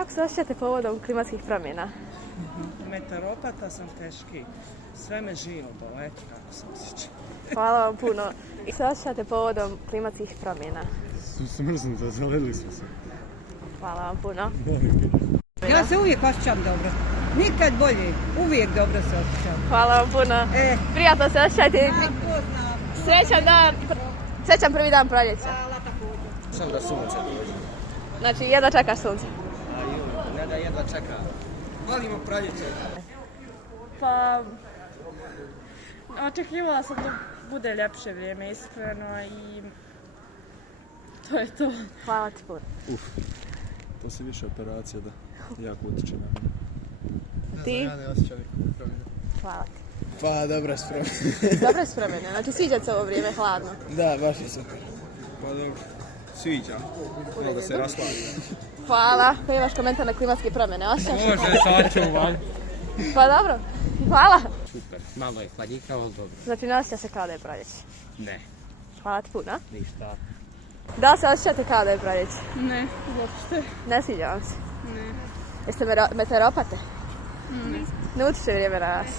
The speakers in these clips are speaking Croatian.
Kako se osjećate povodom klimatskih promjena? Meteoropata sam teški. Sve me živo bolo, eto kako se osjećam. Hvala vam puno. Kako se osjećate povodom klimatskih promjena? Smrznuto, zaledili smo se. Hvala vam puno. Ja se uvijek osjećam dobro. Nikad bolje. Uvijek dobro se osjećam. Hvala vam puno. Prijatno se osjećajte. Srećan dan. Srećan prvi dan proljeća. Sam da sunce dođe. Znači, jedva čekaš sunce. Ne da jedva čeka. Volimo proljeće. Pa, očekivala sam da bude ljepše vrijeme, iskreno, i to je to. Hvala ti puno. To se više operacija da jako utječe na mene. Ti? Ja ne osjećam nikakve promjene. Hvala ti. Pa dobra spremna. Dobre su promjene, znači sviđa se ovo vrijeme hladno. Da, baš je super. Pa dobro, sviđa. Malo da se raslavi. Hvala. Koji je vaš komentar na klimatske promjene? Osjećaš? Može, sačuvaj. Pa dobro. Hvala. Super, malo je hladnjikavo, dobro. Znači ne osjeća se kao da je proljeće. Ne, Hvala ti puno. ništa. Da li se osjećate kao da je proljeće? Ne, uopšte. Ne sviđa vam se? Ne. Jeste meteoropate? Ne utječe vrijeme na vas.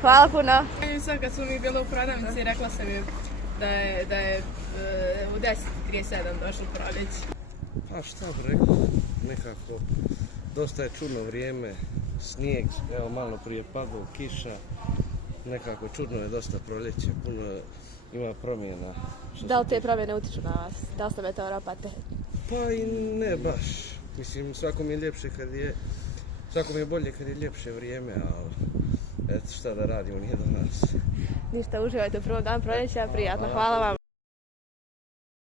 Hvala puno. Sad kad smo mi bili u prodavnici, rekla sam im da je u 10:37 došlo proljeće. Pa šta bi rekao, nekako dosta je čudno vrijeme, snijeg, evo malo prije padao, kiša, nekako čudno je dosta proljeće, puno ima promjena. Da li te promjene utječu na vas? Da li ste meteoropate? Pa i ne baš, mislim svakom je ljepše kad je, svakom je bolje kad je ljepše vrijeme, ali eto šta da radimo, nije do nas. Ništa, uživajte u prvom dan proljeća, prijatno, hvala vam.